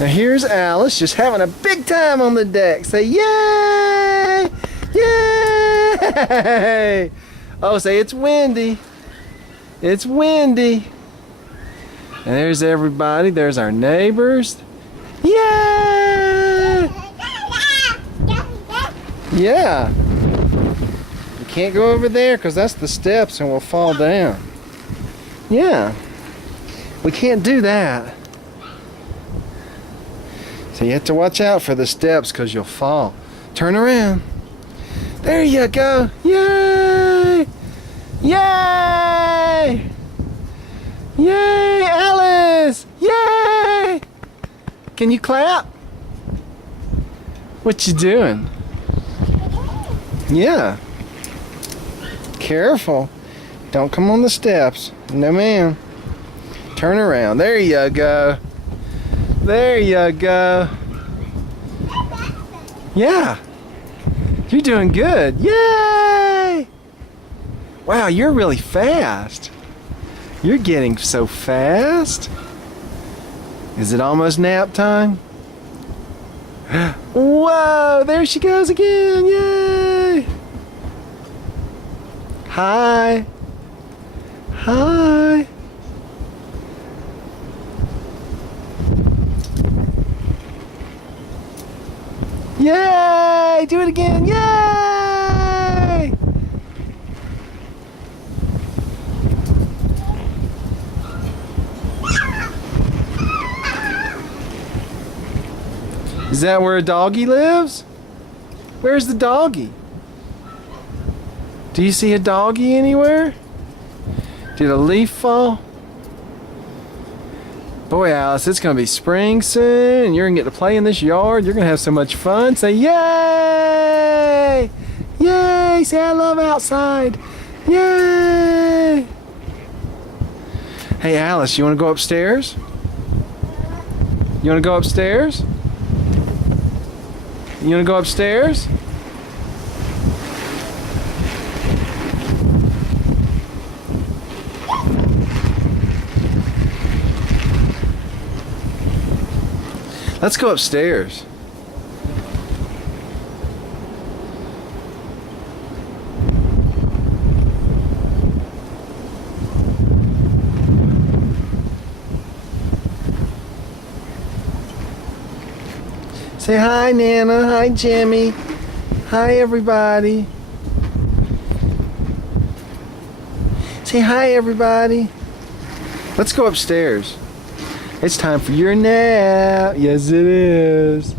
Now here's Alice just having a big time on the deck. Say yay! Yay! Oh, say it's windy. It's windy. And there's everybody. There's our neighbors. Yay! Yeah. You can't go over there because that's the steps and we'll fall down. Yeah. We can't do that. So you have to watch out for the steps because you'll fall. Turn around. There you go. Yay! Yay! Yay, Alice! Yay! Can you clap? What you doing? Yeah. Careful. Don't come on the steps. No, ma'am. Turn around. There you go. There you go. Yeah. You're doing good. Yay! Wow, you're really fast. You're getting so fast. Is it almost nap time? Whoa, there she goes again. Yay! Hi. Hi. Yay! Do it again. Yay! Is that where a doggy lives? Where's the doggy? Do you see a doggy anywhere? Did a leaf fall? Boy, Alice, it's gonna be spring soon and you're gonna get to play in this yard. You're gonna have so much fun. Say yay! Yay! Say I love outside. Yay! Hey Alice, you wanna go upstairs? You wanna go upstairs? You wanna go upstairs? Let's go upstairs. Say hi, Nana. Hi, Jimmy. Hi, everybody. Say hi, everybody. Let's go upstairs. It's time for your nap. Yes, it is.